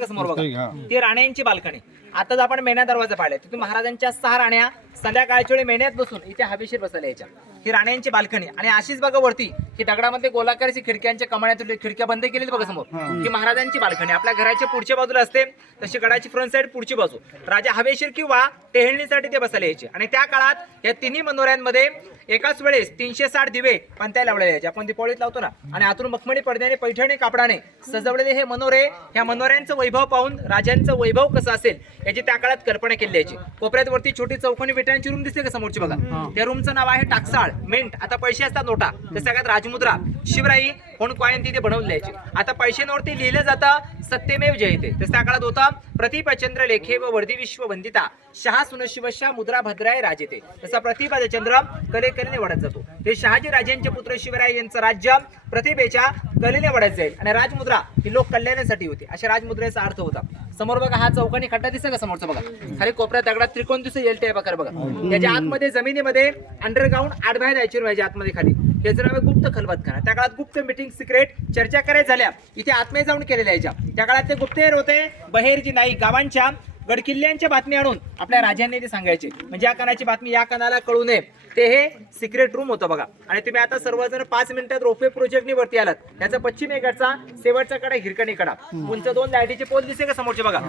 का समोर बघा, ती राण्यांची बाल्कनी. आताच आपण मेणा दरवाजा पाहिलाय, तिथून महाराजांच्या 6 राण्या संध्याकाळच्या वेळी मेण्यात बसून इथे हवेशीर बसल्या यायच्या. ही राण्यांची बाल्कनी. आणि अशीच बघा वरती ही दगडामध्ये गोलाकारची खिडक्यांच्या कमाण्यातून खिडक्या बंद केलेली बघा समोर, ही महाराजांची बाल्कनी. आपल्या घराच्या पुढच्या बाजूला असते तशी गडाची फ्रंट साइड पुढची बाजू. राजा हवेशीर किंवा टेहळणीसाठी ते बसायला यायचे. आणि त्या काळात या तिन्ही मनोऱ्यांमध्ये एकाच वेळेस 360 दिवे पंत्या लावलेले यायचे. आपण दीपावलीत लावतो ना. आणि आतून मखमली पडद्याने पैठणी कापडाने सजवलेले हे मनोरे, ह्या मनोऱ्यांचं वैभव पाहून राजांचं वैभव कसं असेल याची त्या काळात कल्पना केली यायची. कोपऱ्यात वरती छोटी चौकोनी विटांची रूम दिसते का समोरची बघा, त्या रूमचं नाव आहे टाकसाळ मेंट. आता पैसे असतात नोटा, त्या सगळ्यात राजमुद्रा शिवराई कोण कॉइन तिथे बनवले यायचे. आता पैशांवरती लिहिलं जातं सत्यमेव जयते. तसं त्या काळात होता प्रतिभाचंद्र लेखे व वर्दी विश्व वंदिता शहा सुनशिवशा मुद्रा भद्राय राजेते. तसा प्रतिभाचंद्र कलेने वाढत जातो. ते शहाजी राजांचे पुत्र शिवराय यांचं राज्य प्रतिभेच्या कलेने वाढत जाईल. आणि राजमुद्रा ही लोक कल्याणासाठी होती, अशा राजमुद्रेचा अर्थ होता. समोर बघा हा चौकानी खड्डा दिसत का समोरचा बघा, खाली कोपऱ्यात दगडात त्रिकोण दिसतो एल टाईप आकार बघा. त्याच्या आतमध्ये जमिनीमध्ये अंडरग्राऊंड आडबाहेर जायची व्हायची आतमध्ये खाली. याचं नाव आहे गुप्त खलबतखाना. त्या काळात गुप्त मीटिंग सिक्रेट चर्चा करायला झाल्या इथे आतमध्ये जाऊन केलेल्या यायच्या. त्या काळात ते गुप्तहेर होते. बहेरजी नाईक गावांच्या गडकिल्ल्यांच्या बातमी आणून आपल्या राजांनी ते सांगायचे. म्हणजे या कानाची बातमी या कानाला कळू नये, ते हे सिक्रेट रूम होतं बघा. आणि तुम्ही आता सर्वजण 5 मिनिटात रोपवे प्रोजेक्टनी वरती आलात. त्याचा पश्चिम एकडचा शेवटचा कडा हिरकणी कडा, उंच 2 लाईटीचे पोल दिसते का समोरचे बघा.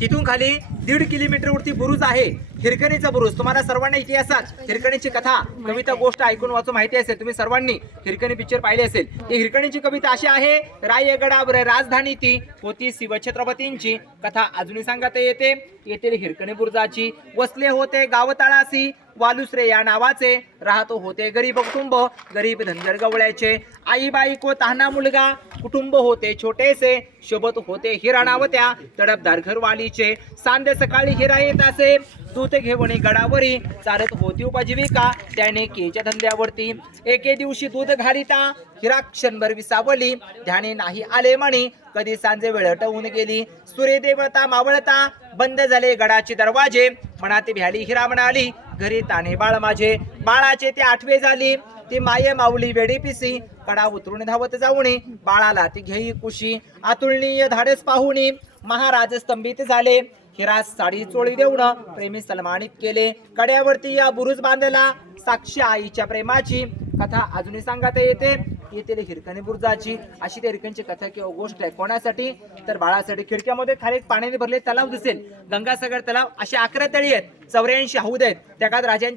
तिथून खाली 1.5 किलोमीटर वरती बुरुज आहे, हिरकणीचा बुरुज. तुम्हाला सर्वांना इतिहासात हिरकणीची कथा कविता गोष्ट ऐकून वाचून माहिती असेल. तुम्ही सर्वांनी हिरकणी पिक्चर पाहिले असेल. ही हिरकणीची कविता अशी आहे, रायगडावर राजधानी ती होती शिवछत्रपतींची कथा अजूनही सांगता येते. येथील हिरकणी बुरुजाची वसले होते गाव तळासी वालुसरे या नावाचे, राहतो होते गरीब कुटुंब गरीब धनगर गवळ्याचे. आई बाई तहाना मुलगा कुटुंब होते छोटेसे, शोभत होते हिरा नावत्या तडपदार घरवालीचे. सांध्या सकाळी हिरा येत असे दूध घेऊन गडावरी, चालत होती उपजीविका त्याने केच्या धंद्यावरती. एके दिवशी दूध घालिता हिरा क्षणभर विसावली, ध्याने नाही आले म्हणे कधी सांजे वेळ टवून गेली. सूर्यदेवता मावळता बंद झाले गडाचे दरवाजे, मनात भ्याली हिरा म्हणाली घरी ताने बाळ माझे. बाळाचे ते 8वे झाली ती माये माऊली वेडी पिसी, कडा उतरून धावत जाऊनी बाळाला ती घेई कुशी. अतुलनीय धाडस पाहुनी महाराज स्तंभित झाले, हिरा साडी चोळी देऊन प्रेमी सन्मानित केले. कड्यावरती या बुरुज बांधला साक्षी आईच्या प्रेमाची, कथा अजूनही सांगता येते. येथील हिरकणी बुरुजाची अशी त्या हिरकणीची कथा किंवा गोष्ट आहे. कोणासाठी तर बाळासाठी. खिडक्यामध्ये खाली पाण्याने भरले तलाव दिसेल, गंगासागर तलाव. असे 11 तळी आहेत, 84 हौद आहेत. त्या काळात राजांच्या